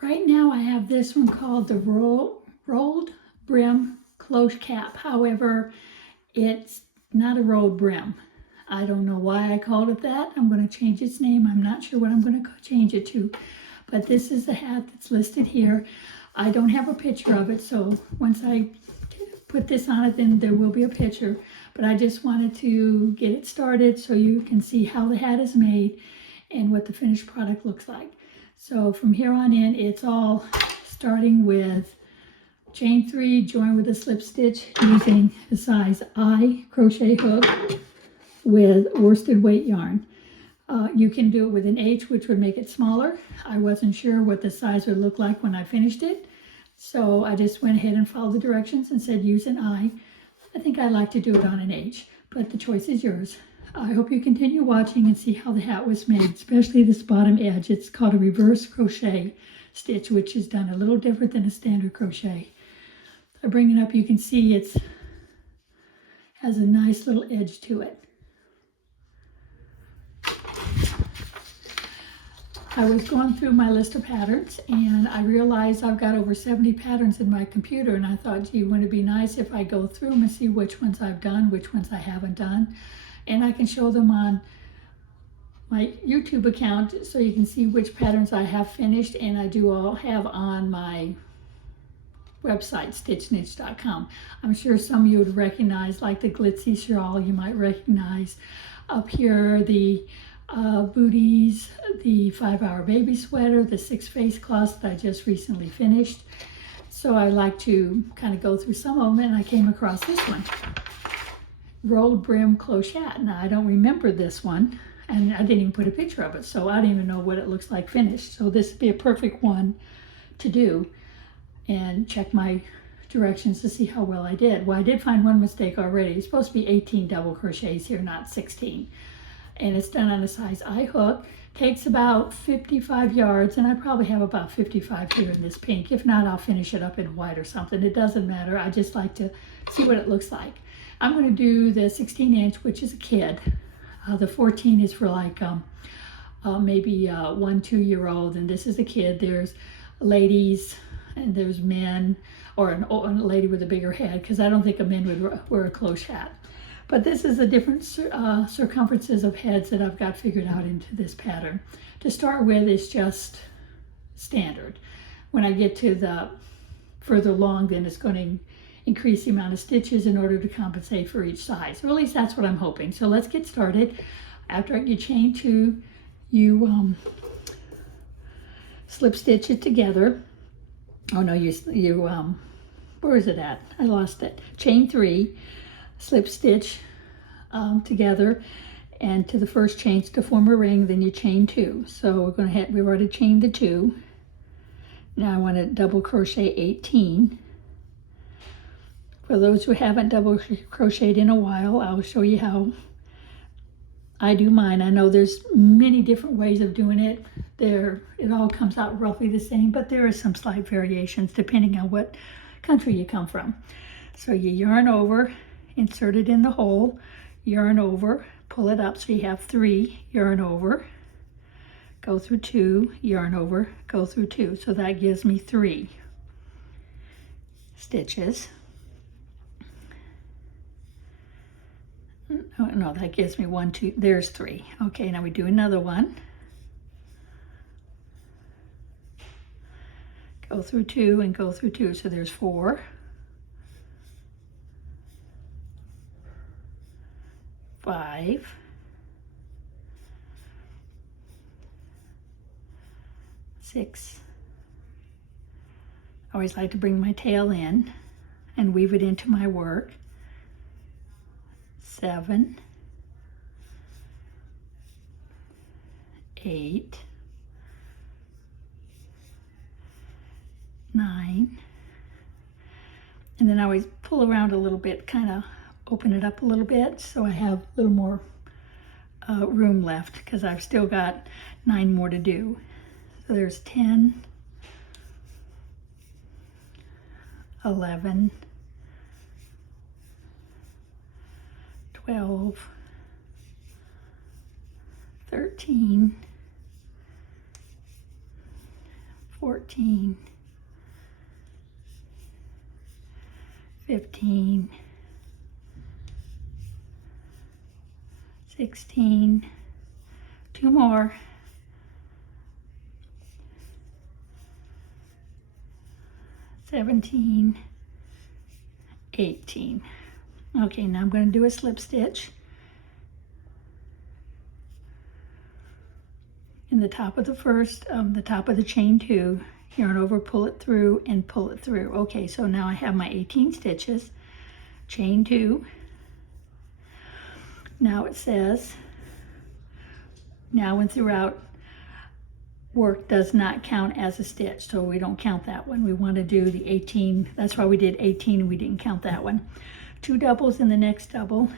Right now I have this one called the Rolled Brim Cloche Cap. However, it's not a rolled brim. I don't know why I called it that. I'm going to change its name. I'm not sure what I'm going to change it to. But this is the hat that's listed here. I don't have a picture of it, so once I put this on it, then there will be a picture. But I just wanted to get it started so you can see how the hat is made and what the finished product looks like. So from here on in, it's all starting with chain 3, join with a slip stitch using the size I crochet hook with worsted weight yarn. You can do it with an H, which would make it smaller. I wasn't sure what the size would look like when I finished it, so I just went ahead and followed the directions and said use an I. I think I like to do it on an H, but the choice is yours. I hope you continue watching and see how the hat was made, especially this bottom edge. It's called a reverse crochet stitch, which is done a little different than a standard crochet. If I bring it up, you can see it has a nice little edge to it. I was going through my list of patterns and I realized I've got over 70 patterns in my computer, and I thought, gee, wouldn't it be nice if I go through them and see which ones I've done, which ones I haven't done, and I can show them on my YouTube account so you can see which patterns I have finished, and I do all have on my website, stitchniche.com. I'm sure some of you would recognize, like the glitzy shawl, you might recognize up here the booties, the 5-hour baby sweater, the 6 face cloths that I just recently finished. So I like to kind of go through some of them, and I came across this one, Rolled Brim Cloche Hat. Now I don't remember this one, and I didn't even put a picture of it, so I don't even know what it looks like finished. So this would be a perfect one to do and check my directions to see how well I did. Well, I did find one mistake already. It's supposed to be 18 double crochets here, not 16. And it's done on a size I hook. Takes about 55 yards, and I probably have about 55 here in this pink. If not, I'll finish it up in white or something. It doesn't matter. I just like to see what it looks like. I'm going to do the 16-inch, which is a kid. The 14 is for like maybe 1-2 year old, and this is a kid. There's ladies and there's men, or a lady with a bigger head, because I don't think a man would wear a cloche hat. But this is the different circumferences of heads that I've got figured out into this pattern. To start with, it's just standard. When I get to the further along, then it's going to increase the amount of stitches in order to compensate for each size. Or at least that's what I'm hoping. So let's get started. After you chain 2, you slip stitch it together. Oh no, where is it at? I lost it. Chain 3. Slip stitch together and to the first chain to form a ring, then you chain 2. So we've already chained the 2. Now I want to double crochet 18. For those who haven't double crocheted in a while, I'll show you how I do mine. I know there's many different ways of doing it. It all comes out roughly the same, but there are some slight variations depending on what country you come from. So you yarn over, insert it in the hole, yarn over, pull it up so you have 3, yarn over, go through 2, yarn over, go through 2. So that gives me 3 stitches. Oh, no, that gives me 1, 2, there's 3. Okay, now we do another one. Go through 2 and go through 2, so there's 4. 5, 6. I always like to bring my tail in and weave it into my work. 7, 8, 9, and then I always pull around a little bit, kind of open it up a little bit so I have a little more room left, because I've still got 9 more to do. So there's 10, 11, 12, 13, 14, 15, 16, 2 more, 17, 18. Okay, now I'm going to do a slip stitch in the top of the top of the chain 2, yarn over, pull it through, and pull it through. Okay, so now I have my 18 stitches, chain 2. Now it says, now and throughout, work does not count as a stitch, so we don't count that one. We want to do the 18, that's why we did 18 and we didn't count that one. 2 doubles in the next double,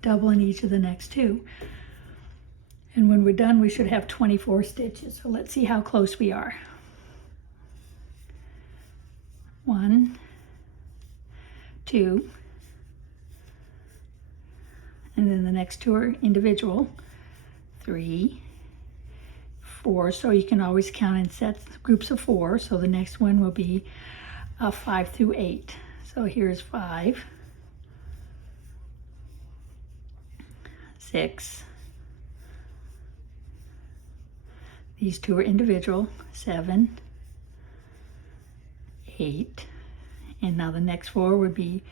double in each of the next 2. And when we're done, we should have 24 stitches. So let's see how close we are. 1, 2, and then the next 2 are individual, 3, 4, so you can always count in sets, groups of 4, so the next one will be 5 through 8. So here's 5, 6, these 2 are individual, 7, 8, and now the next 4 would be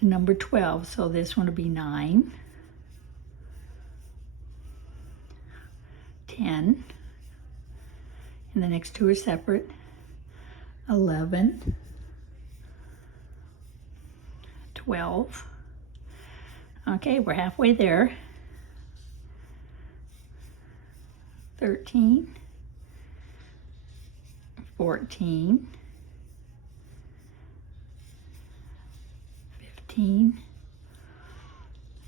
the number 12, so this one would be 9, 10, and the next 2 are separate, 11, 12. Okay, we're halfway there. 13, 14, 15,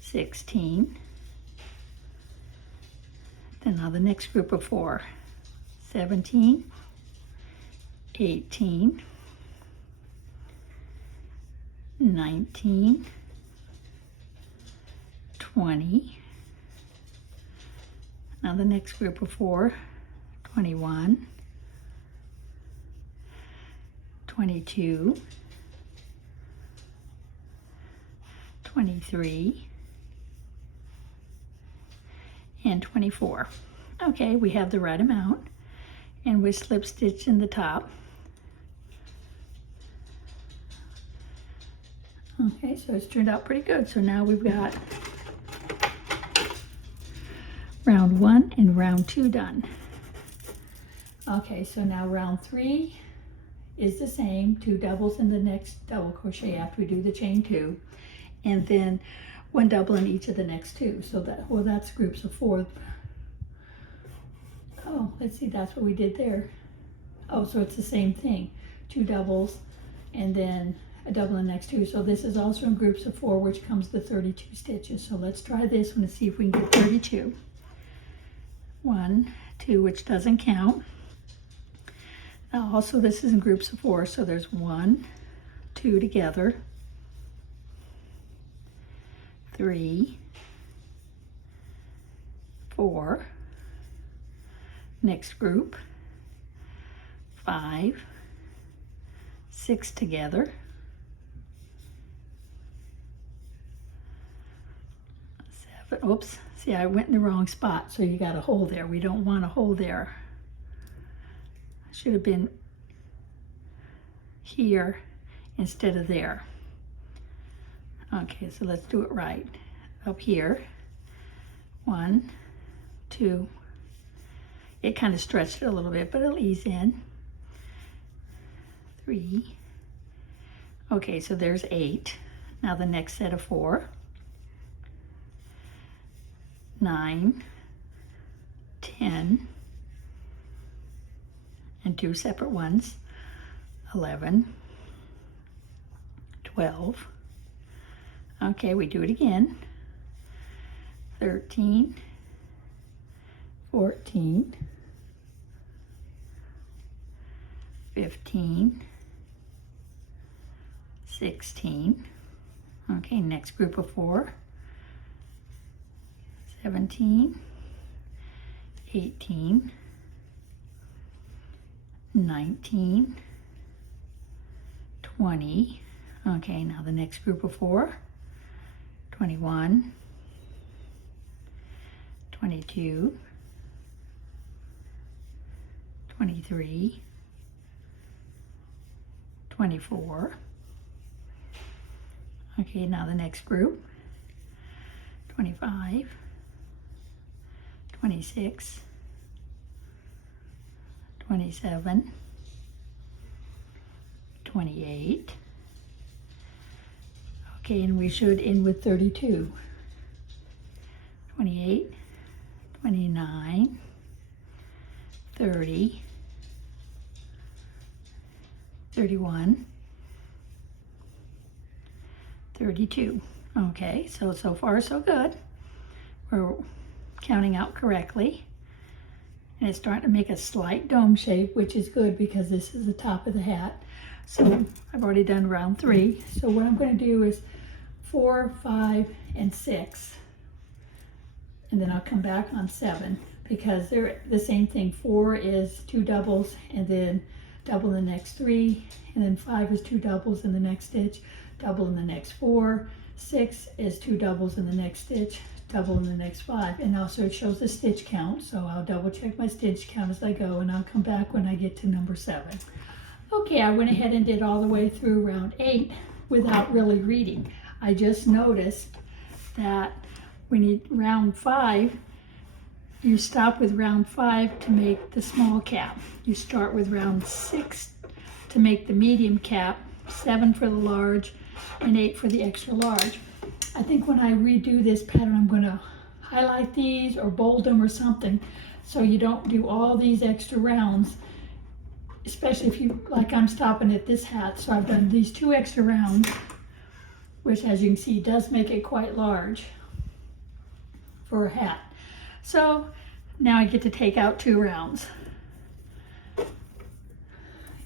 16. Then now the next group of 4, 17, 18, 19, 20. Now the next group of 4, 21, 22, 23, and 24. Okay, we have the right amount, and we slip stitch in the top. Okay, so it's turned out pretty good. So now we've got round 1 and round 2 done. Okay, so now round 3 is the same, 2 doubles in the next double crochet after we do the chain 2, and then 1 double in each of the next 2. So that, well, that's groups of 4. Oh, let's see, that's what we did there. Oh, so it's the same thing, 2 doubles and then a double in the next 2. So this is also in groups of 4, which comes to 32 stitches. So let's try this one and see if we can get 32. 1, 2, which doesn't count. Now also this is in groups of 4, so there's 1, 2 together, 3, 4, next group, 5, 6 together, 7, oops, see I went in the wrong spot, so you got a hole there. We don't want a hole there. Should have been here instead of there. Okay, so let's do it right. Up here, 1, 2, it kind of stretched it a little bit, but it'll ease in. 3, okay, so there's 8. Now the next set of 4, 9, 10, and 2 separate ones, 11, 12. Okay, we do it again. 13, 14, 15, 16. Okay, next group of 4, 17, 18, 19, 20. Okay, now the next group of 4, 21, 22, 23, 24. Okay, now the next group, 25, 26, 27, 28. Okay, and we should end with 32. 28, 29, 30, 31, 32. Okay, so far so good. We're counting out correctly. And it's starting to make a slight dome shape, which is good because this is the top of the hat. So I've already done round 3. So what I'm going to do is 4, 5, and 6. And then I'll come back on 7 because they're the same thing. 4 is 2 doubles and then double in the next 3. And then 5 is 2 doubles in the next stitch, double in the next 4. 6 is 2 doubles in the next stitch, double in the next 5. And also it shows the stitch count. So I'll double check my stitch count as I go and I'll come back when I get to number 7. Okay, I went ahead and did all the way through round 8 without really reading. I just noticed that when you round 5, you stop with round 5 to make the small cap. You start with round 6 to make the medium cap, 7 for the large, and 8 for the extra large. I think when I redo this pattern, I'm going to highlight these or bold them or something so you don't do all these extra rounds, especially if you, like I'm stopping at this hat. So I've done these 2 extra rounds, which as you can see does make it quite large for a hat. So now I get to take out 2 rounds.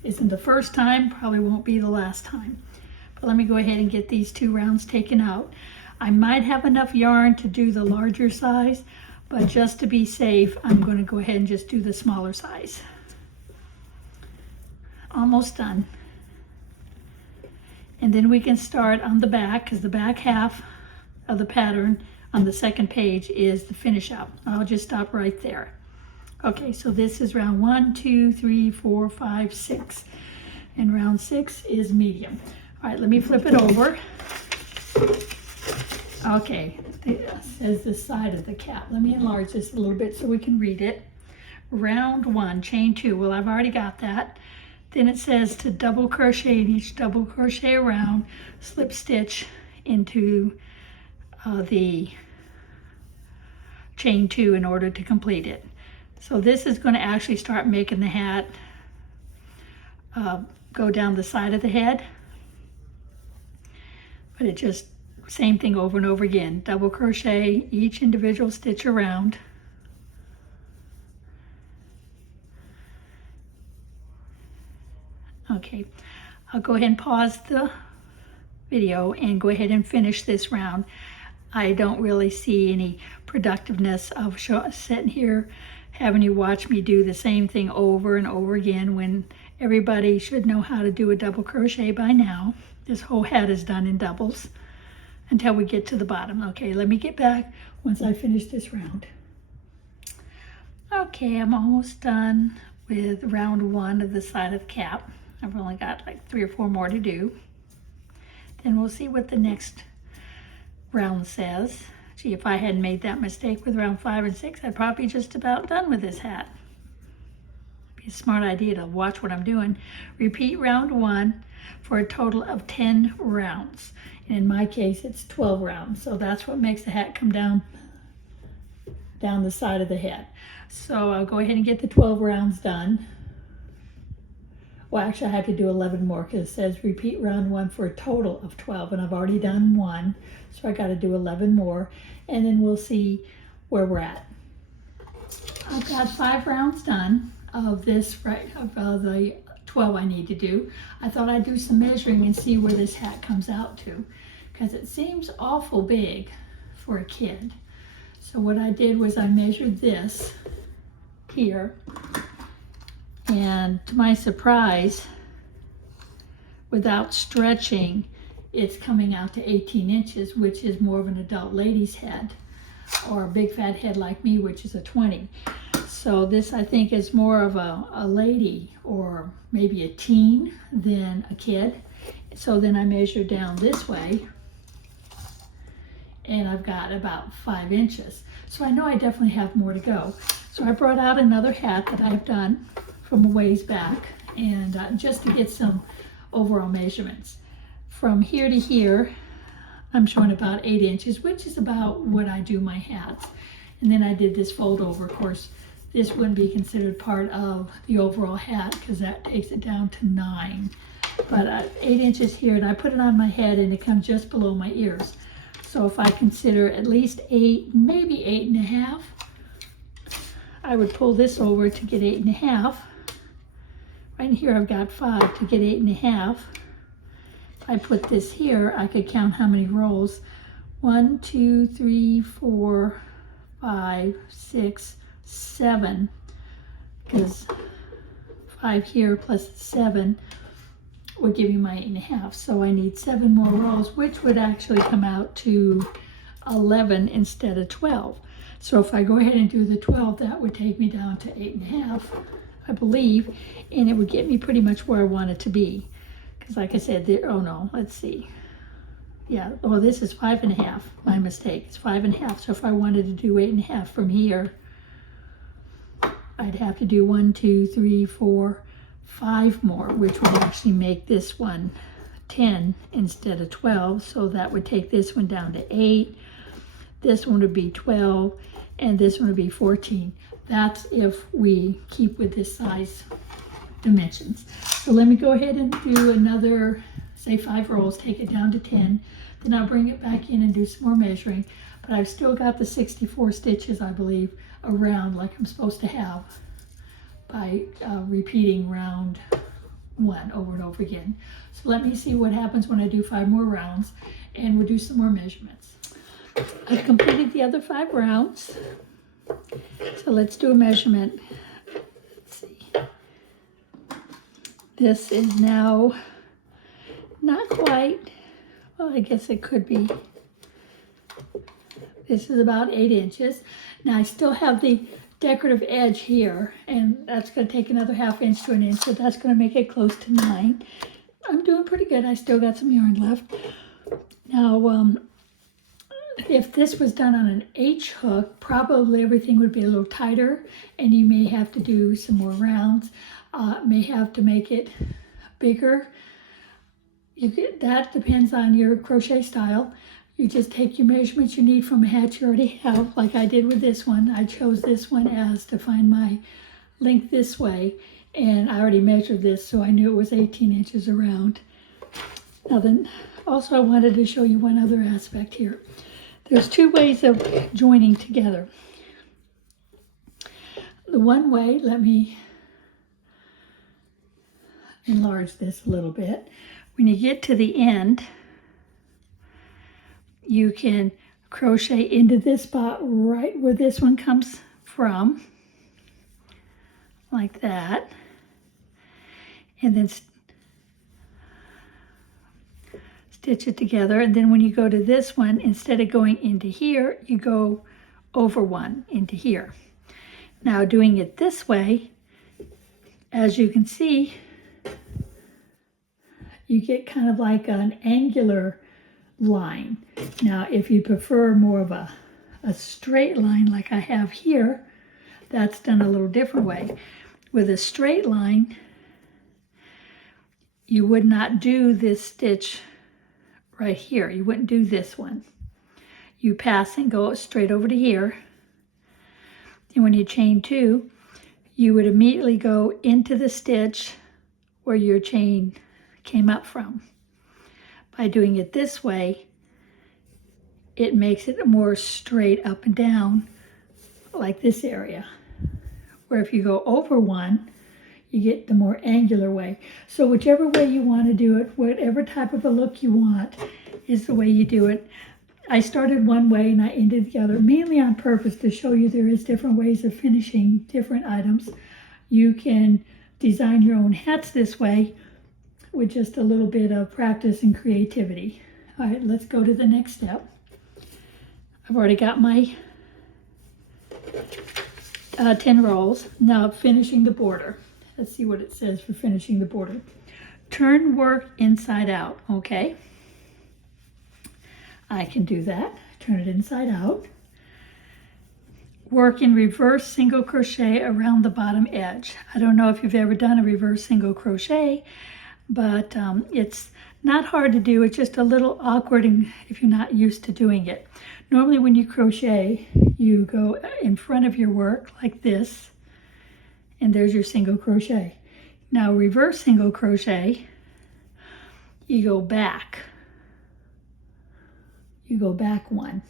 Isn't the first time, probably won't be the last time. But let me go ahead and get these 2 rounds taken out. I might have enough yarn to do the larger size, but just to be safe, I'm going to go ahead and just do the smaller size. Almost done. And then we can start on the back, because the back half of the pattern on the second page is the finish up. I'll just stop right there. Okay, so this is round 1, 2, 3, 4, 5, 6. And round 6 is medium. All right, let me flip it over. Okay, it says the side of the cap. Let me enlarge this a little bit so we can read it. Round 1, chain 2. Well, I've already got that. Then it says to double crochet in each double crochet around, slip stitch into the chain 2 in order to complete it. So this is going to actually start making the hat go down the side of the head. But it just, same thing over and over again. Double crochet each individual stitch around. Okay, I'll go ahead and pause the video and go ahead and finish this round. I don't really see any productiveness of sitting here having you watch me do the same thing over and over again when everybody should know how to do a double crochet by now. This whole hat is done in doubles until we get to the bottom. Okay, let me get back once I finish this round. Okay, I'm almost done with round 1 of the side of the cap. I've only got like 3 or 4 more to do. Then we'll see what the next round says. Gee, if I hadn't made that mistake with round 5 and 6, I'd probably be just about done with this hat. Be a smart idea to watch what I'm doing. Repeat round 1 for a total of 10 rounds. And in my case, it's 12 rounds. So that's what makes the hat come down the side of the head. So I'll go ahead and get the 12 rounds done. Well, actually, I have to do 11 more because it says repeat round 1 for a total of 12, and I've already done 1, so I got to do 11 more, and then we'll see where we're at. I've got 5 rounds done of this, right, of the 12 I need to do. I thought I'd do some measuring and see where this hat comes out to, because it seems awful big for a kid. So what I did was I measured this here, And to my surprise, without stretching, it's coming out to 18 inches, which is more of an adult lady's head, or a big fat head like me, which is a 20. So this, I think, is more of a lady or maybe a teen than a kid. So then I measure down this way, and I've got about 5 inches. So I know I definitely have more to go. So I brought out another hat that I've done from a ways back, and just to get some overall measurements. From here to here, I'm showing about 8 inches, which is about what I do my hats. And then I did this fold over. Of course, this wouldn't be considered part of the overall hat because that takes it down to 9. But 8 inches here, and I put it on my head and it comes just below my ears. So if I consider at least 8, maybe 8.5, I would pull this over to get 8.5. Right in here I've got 5 to get 8.5. If I put this here, I could count how many rolls. 1, 2, 3, 4, 5, 6, 7. Because 5 here plus 7 would give you my 8.5. So I need 7 more rows, which would actually come out to 11 instead of 12. So if I go ahead and do the 12, that would take me down to 8.5, I believe, and it would get me pretty much where I want it to be. Because like I said, there, oh no, let's see. Yeah, oh, this is 5.5, my mistake. It's 5.5. So if I wanted to do 8.5 from here, I'd have to do 1, 2, 3, 4, 5 more, which would actually make this one 10 instead of 12. So that would take this one down to 8. This one would be 12, and this one would be 14. That's if we keep with this size dimensions. So let me go ahead and do another, say 5 rolls, take it down to 10. Then I'll bring it back in and do some more measuring. But I've still got the 64 stitches, I believe, around like I'm supposed to have by repeating round 1 over and over again. So let me see what happens when I do 5 more rounds, and we'll do some more measurements. I've completed the other 5 rounds. So let's do a measurement. Let's see. This is now not quite, well, I guess it could be. This is about 8 inches. Now I still have the decorative edge here, and that's going to take another 1/2 inch to 1 inch, so that's going to make it close to 9. I'm doing pretty good. I still got some yarn left. Now, if this was done on an H hook, probably everything would be a little tighter, and you may have to do some more rounds. May have to make it bigger. That depends on your crochet style. You just take your measurements you need from a hat you already have, like I did with this one. I chose this one as to find my length this way, and I already measured this, so I knew it was 18 inches around. Now then, also I wanted to show you one other aspect here. There's 2 ways of joining together. The one way, let me enlarge this a little bit. When you get to the end, you can crochet into this spot right where this one comes from, like that, and then stitch it together. And then when you go to this one, instead of going into here, you go over one into here. Now doing it this way, as you can see, you get kind of like an angular line. Now if you prefer more of a straight line like I have here, that's done a little different way. With a straight line, you would not do this stitch right here. You wouldn't do this one. You pass and go straight over to here. And when you chain 2, you would immediately go into the stitch where your chain came up from. By doing it this way, it makes it more straight up and down, like this area. Where if you go over one, you get the more angular way. So whichever way you want to do it, whatever type of a look you want, is the way you do it. I started one way and I ended the other, mainly on purpose to show you there is different ways of finishing different items. You can design your own hats this way with just a little bit of practice and creativity. All right, let's go to the next step. I've already got my 10 rolls. Now finishing the border. Let's see what it says for finishing the border. Turn work inside out, okay? I can do that. Turn it inside out. Work in reverse single crochet around the bottom edge. I don't know if you've ever done a reverse single crochet, but it's not hard to do. It's just a little awkward if you're not used to doing it. Normally when you crochet, you go in front of your work like this, and there's your single crochet. Now reverse single crochet, you go back. You go back one.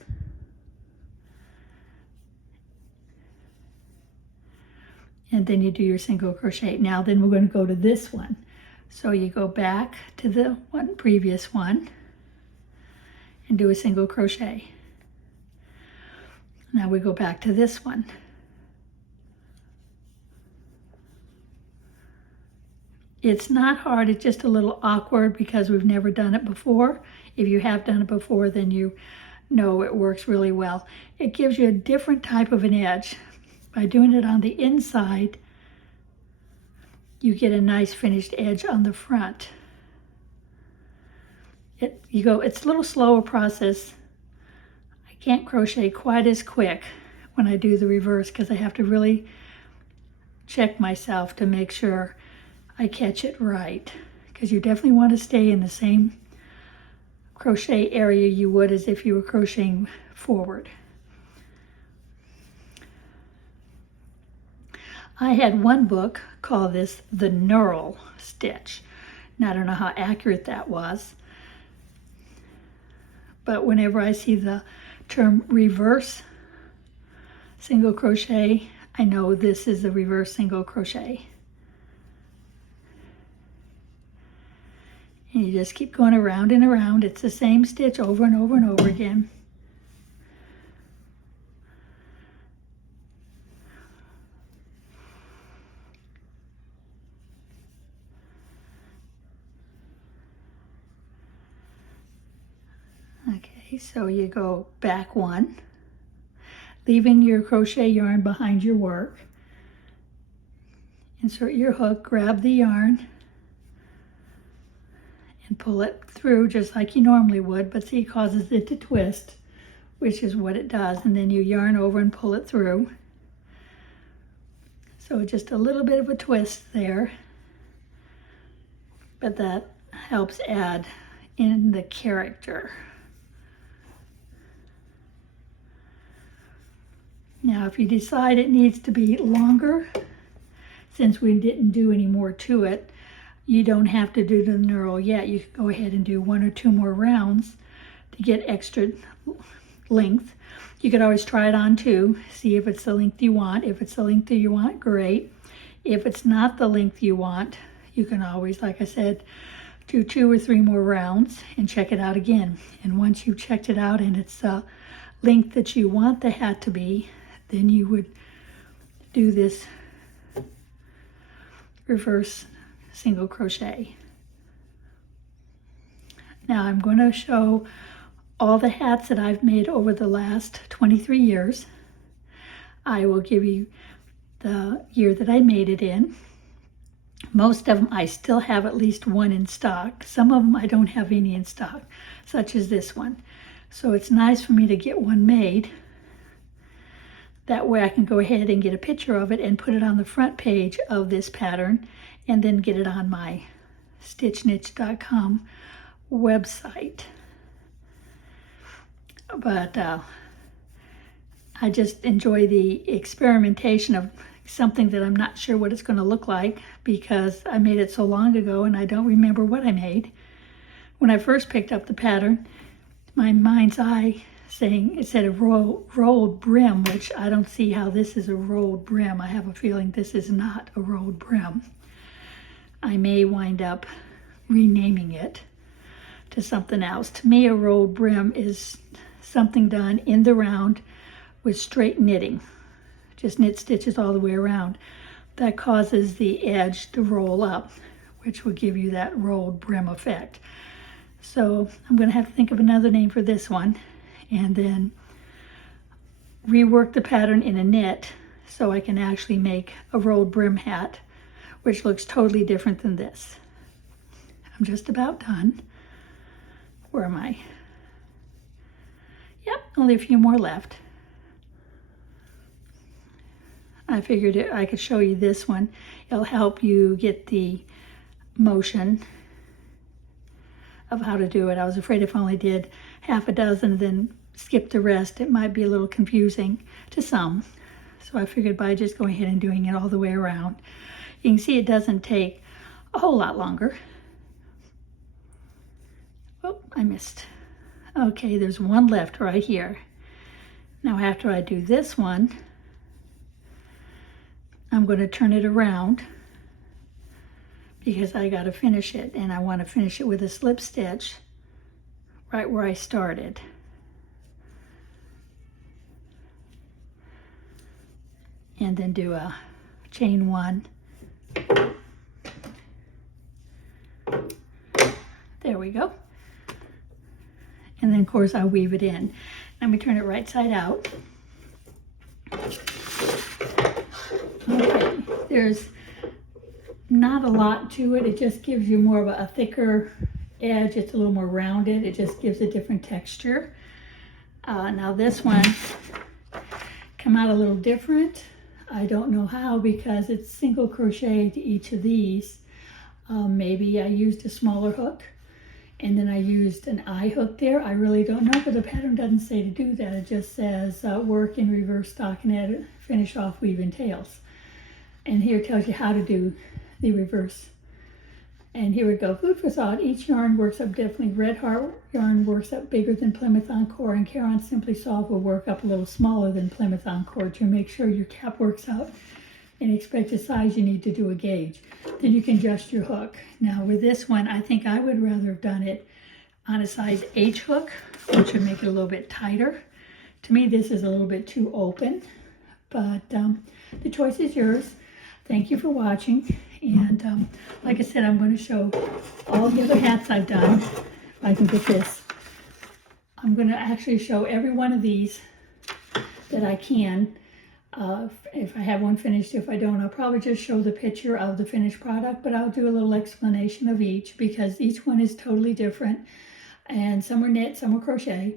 And then you do your single crochet. Now then we're going to go to this one. So you go back to the previous one and do a single crochet. Now we go back to this one. It's not hard, it's just a little awkward because we've never done it before. If you have done it before, then you know it works really well. It gives you a different type of an edge. By doing it on the inside, you get a nice finished edge on the front. It's a little slower process. I can't crochet quite as quick when I do the reverse because I have to really check myself to make sure I catch it right, because you definitely want to stay in the same crochet area you would as if you were crocheting forward. I had one book called this the knurl stitch. Now I don't know how accurate that was, but whenever I see the term reverse single crochet, I know this is a reverse single crochet. And you just keep going around and around. It's the same stitch over and over and over again. Okay, so you go back one, leaving your crochet yarn behind your work. Insert your hook, grab the yarn, and pull it through just like you normally would, but see, it causes it to twist, which is what it does, and then you yarn over and pull it through. So just a little bit of a twist there, but that helps add in the character. Now if you decide it needs to be longer, since we didn't do any more to it, you don't have to do the knurl yet. You can go ahead and do 1 or 2 more rounds to get extra length. You could always try it on too, see if it's the length you want. If it's the length that you want, great. If it's not the length you want, you can always, like I said, do 2 or 3 more rounds and check it out again. And once you've checked it out and it's the length that you want the hat to be, then you would do this reverse single crochet. Now I'm going to show all the hats that I've made over the last 23 years. I will give you the year that I made it in. Most of them I still have at least one in stock. Some of them I don't have any in stock, such as this one. So it's nice for me to get one made. That way I can go ahead and get a picture of it and put it on the front page of this pattern and then get it on my stitchniche.com website. But I just enjoy the experimentation of something that I'm not sure what it's going to look like because I made it so long ago and I don't remember what I made. When I first picked up the pattern, my mind's eye saying it said a rolled brim, which I don't see how this is a rolled brim. I have a feeling this is not a rolled brim. I may wind up renaming it to something else. To me, a rolled brim is something done in the round with straight knitting. Just knit stitches all the way around. that causes the edge to roll up, which will give you that rolled brim effect. So I'm going to have to think of another name for this one, and then rework the pattern in a knit so I can actually make a rolled brim hat, which looks totally different than this. I'm just about done. Where am I? Yep, only a few more left. I figured I could show you this one. It'll help you get the motion of how to do it. I was afraid if I only did half a dozen and then skip the rest, it might be a little confusing to some. So I figured by just going ahead and doing it all the way around. You can see it doesn't take a whole lot longer. Oh, I missed. Okay, there's one left right here. Now after I do this one, I'm going to turn it around because I got to finish it, and I want to finish it with a slip stitch right where I started. And then do a chain one. There we go. And then of course I'll weave it in. Let me turn it right side out. Okay, there's not a lot to it. It just gives you more of a thicker edge. It's a little more rounded. It just gives a different texture. Now this one come out a little different. I don't know how, because it's single crochet to each of these. Maybe I used a smaller hook and then I used an eye hook there. I really don't know, but the pattern doesn't say to do that. It just says work in reverse stockinette, finish off weaving tails. And here it tells you how to do the reverse. And here we go, food for thought. Each yarn works up differently. Red Heart yarn works up bigger than Plymouth Encore, and Caron Simply Soft will work up a little smaller than Plymouth Encore to make sure your cap works out and expected size. You need to do a gauge. Then you can adjust your hook. Now with this one, I think I would rather have done it on a size H hook, which would make it a little bit tighter. To me, this is a little bit too open, but the choice is yours. Thank you for watching. And like I said, I'm going to show all the other hats I've done. If I can get this. I'm going to actually show every one of these that I can. If I have one finished, if I don't, I'll probably just show the picture of the finished product, but I'll do a little explanation of each because each one is totally different. And some are knit, some are crochet.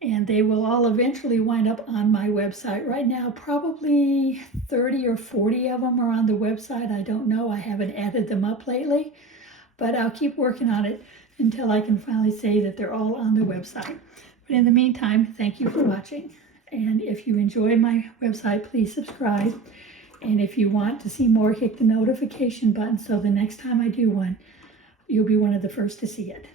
And they will all eventually wind up on my website. Right now, probably 30 or 40 of them are on the website. I don't know. I haven't added them up lately, but I'll keep working on it until I can finally say that they're all on the website. But in the meantime, thank you for watching. And if you enjoy my website, please subscribe. And if you want to see more, hit the notification button so the next time I do one, you'll be one of the first to see it.